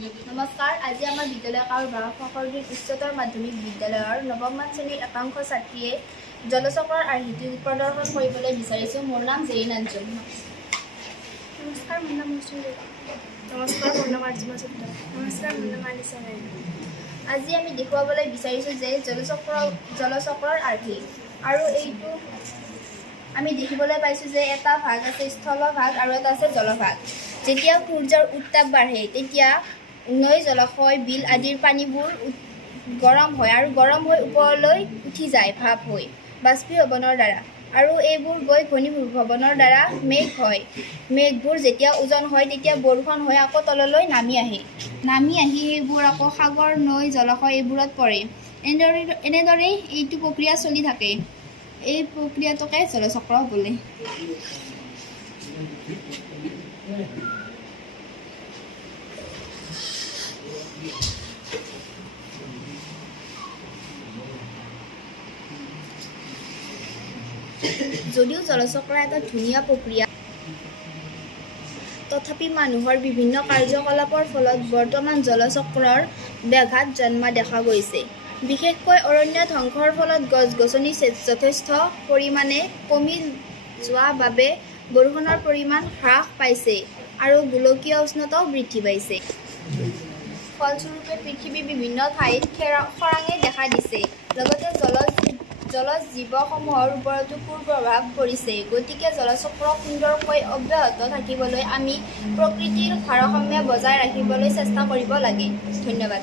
নমস্কাৰ। আজি আমাৰ বিদ্যালয় কাৰোবাৰ সকলোৰে উচ্চতৰ মাধ্যমিক বিদ্যালয়ৰ নৱমমান শ্ৰেণীৰ একাংশ ছাত্ৰীয়ে জলচক্ৰৰ আৰ্হিটো প্ৰদৰ্শন কৰিবলৈ বিচাৰিছোঁ। মোৰ নাম জেৰিন আঞ্জুম। নমস্কাৰ, মোৰ নাম মুছুৰি। নমস্কাৰ, মোৰ নাম আৰ্জিমা চুদ্দা। নমস্কাৰ, মোৰ নাম আলিছা নাইন। আজি আমি দেখুৱাবলৈ বিচাৰিছোঁ যে জলচক্ৰৰ আৰ্হি, আৰু এইটো আমি দেখিবলৈ পাইছোঁ যে এটা ভাগ আছে স্থলভাগ আৰু এটা আছে জলভাগ। যেতিয়া সূৰ্যৰ উত্তাপ বাঢ়ে তেতিয়া নৈ, জলাশয়, বিল আদিৰ পানীবোৰ গৰম হয় আৰু গৰম হৈ ওপৰলৈ উঠি যায় ভাপ হৈ বাষ্পীভৱনৰ দ্বাৰা, আৰু এইবোৰ গৈ ঘনীভৱনৰ দ্বাৰা মেঘ হয়। মেঘবোৰ যেতিয়া ওজন হয় তেতিয়া বৰষুণ হৈ আকৌ তললৈ নামি আহি সেইবোৰ আকৌ সাগৰ, নৈ, জলাশয় এইবোৰত পৰে। এনেদৰেই এইটো প্ৰক্ৰিয়া চলি থাকে। এই প্ৰক্ৰিয়াটোকে জলচক্ৰ বোলে। যদিও জলচক্ৰ এটা ধুনীয়া প্ৰক্ৰিয়া, তথাপি মানুহৰ বিভিন্ন কাৰ্যকলাপৰ ফলত বৰ্তমান জলচক্ৰৰ ব্যাঘাত জন্মা দেখা গৈছে। বিশেষকৈ অৰণ্য ধ্বংসৰ ফলত গছ-গছনি যথেষ্ট পৰিমাণে কমি যোৱাৰ বাবে বৰষুণৰ পৰিমাণ হ্ৰাস পাইছে আৰু গোলকীয় উষ্ণতাও বৃদ্ধি পাইছে। ফলস্বৰূপে পৃথিৱীৰ বিভিন্ন ঠাইত খৰাঙে দেখা দিছে। লগতে জলজ জীৱসমূহৰ ওপৰতো কুপ্ৰভাৱ পৰিছে। গতিকে জলচক্ৰ সুন্দৰকৈ অব্যাহত থাকিবলৈ আমি প্ৰকৃতিৰ ভাৰসাম্য বজাই ৰাখিবলৈ চেষ্টা কৰিব লাগে। ধন্যবাদ।